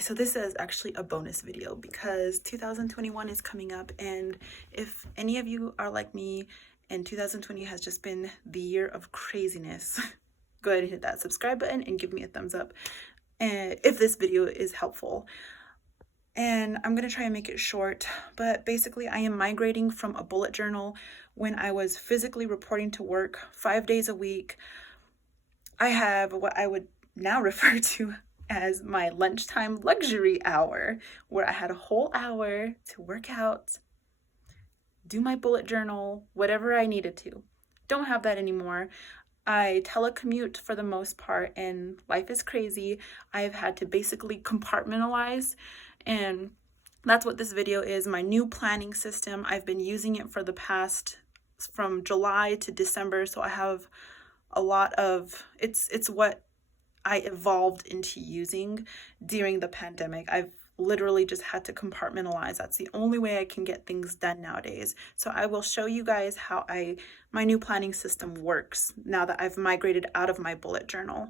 so this is actually a bonus video because 2021 is coming up, and if any of you are like me and 2020 has just been the year of craziness, go ahead and hit that subscribe button and give me a thumbs up and if this video is helpful. And I'm gonna try and make it short, but basically I am migrating from a bullet journal when I was physically reporting to work 5 days a week. I have what I would now refer to as my lunchtime luxury hour, where I had a whole hour to work out, do my bullet journal, whatever I needed to. Don't have that anymore. I telecommute for the most part, and life is crazy. I've had to basically compartmentalize, and that's what this video is, my new planning system. I've been using it for the past, from July to December, so I have a lot of, it's what I evolved into using during the pandemic. I've literally just had to compartmentalize. That's the only way I can get things done nowadays. So I will show you guys how my new planning system works now that I've migrated out of my bullet journal.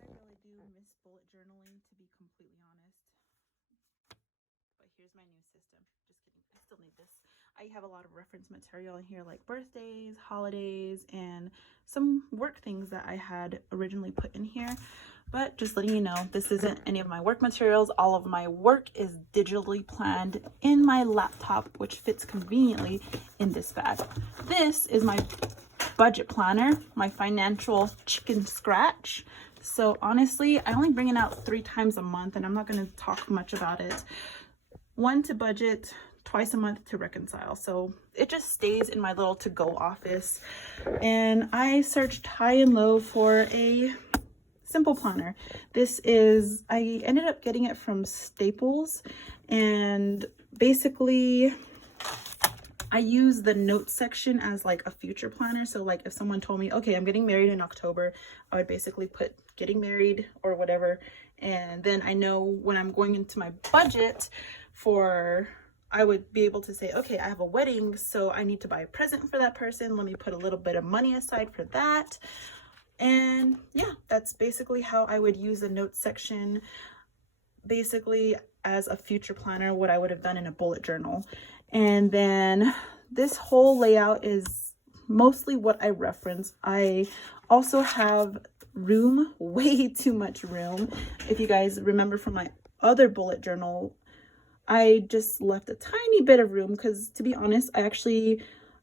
I really do miss bullet journaling, to be completely honest. But here's my new system. Just kidding. I still need this. I have a lot of reference material in here, like birthdays, holidays, and some work things that I had originally put in here. But just letting you know, this isn't any of my work materials. All of my work is digitally planned in my laptop, which fits conveniently in this bag. This is my budget planner, my financial chicken scratch. So honestly, I only bring it out 3 times a month, and I'm not going to talk much about it. 1 to budget, twice a month to reconcile. So it just stays in my little to-go office. And I searched high and low for a simple planner. This is, I ended up getting it from Staples, and basically I use the notes section as like a future planner. So like if someone told me, okay, I'm getting married in October, I would basically put getting married or whatever. And then I know when I'm going into my budget for, I would be able to say, okay, I have a wedding, so I need to buy a present for that person. Let me put a little bit of money aside for that. And yeah, that's basically how I would use the notes section, basically as a future planner, what I would have done in a bullet journal. And then this whole layout is mostly what I reference. I also have room, way too much room. If you guys remember from my other bullet journal, I just left a tiny bit of room because, to be honest, I actually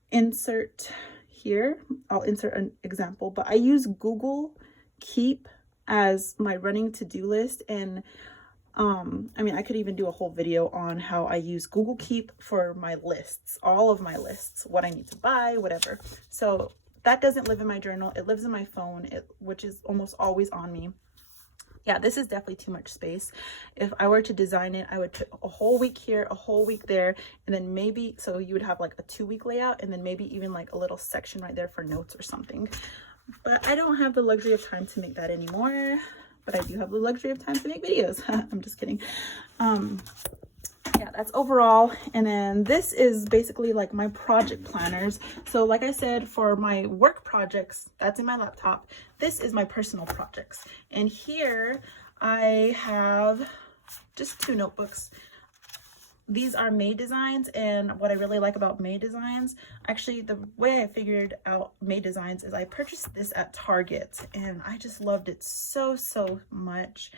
insert here. I'll insert an example, but I use Google Keep as my running to-do list. And I mean, I could even do a whole video on how I use Google Keep for my lists, all of my lists, what I need to buy, whatever. So that doesn't live in my journal. It lives in my phone, which is almost always on me. Yeah, this is definitely too much space. If I were to design it, I would put a whole week here, a whole week there, and then maybe, so you would have like a 2-week layout, and then maybe even like a little section right there for notes or something. But I don't have the luxury of time to make that anymore, but I do have the luxury of time to make videos. I'm just kidding. Yeah, that's overall. And then this is basically like my project planners. So like I said, for my work projects, that's in my laptop. This is my personal projects. And here I have just 2 notebooks. These are May designs, and what I really like about May designs, actually the way I figured out May designs is I purchased this at Target, and I just loved it so much.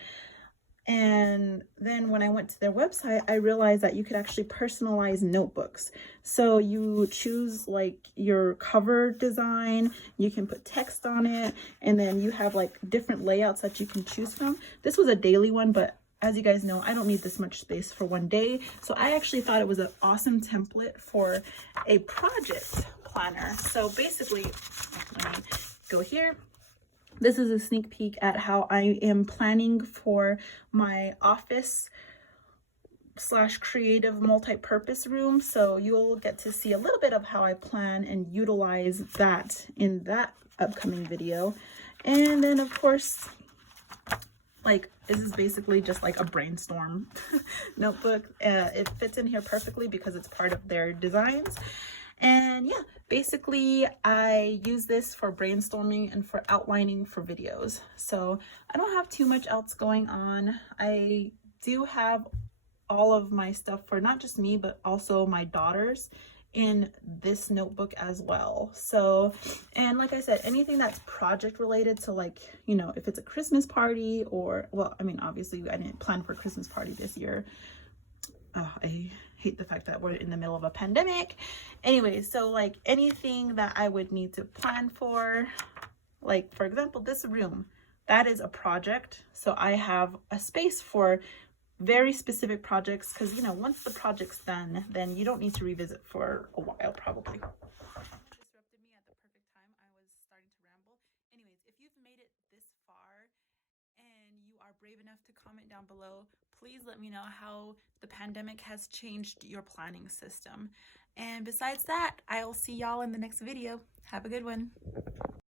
And then when I went to their website, I realized that you could actually personalize notebooks. So you choose like your cover design, you can put text on it, and then you have like different layouts that you can choose from. This was a daily one, but as you guys know, I don't need this much space for one day. So I actually thought it was an awesome template for a project planner. So basically, let me go here. This is a sneak peek at how I am planning for my office / creative multi-purpose room. So you'll get to see a little bit of how I plan and utilize that in that upcoming video. And then of course, like, this is basically just like a brainstorm notebook. It fits in here perfectly because it's part of their designs. And yeah, basically I use this for brainstorming and for outlining for videos. So I don't have too much else going on. I do have all of my stuff for not just me, but also my daughters in this notebook as well. So, and like I said, anything that's project related, so like, you know, if it's a Christmas party or, well, I mean, obviously I didn't plan for a Christmas party this year. I hate the fact that we're in the middle of a pandemic. Anyway, so like anything that I would need to plan for, like for example, this room, that is a project. So I have a space for very specific projects, because you know, once the project's done, then you don't need to revisit for a while probably. Disrupted me at the perfect time. I was starting to ramble. Anyways, if you've made it this far and you are brave enough to comment down below, please let me know how the pandemic has changed your planning system. And besides that, I'll see y'all in the next video. Have a good one.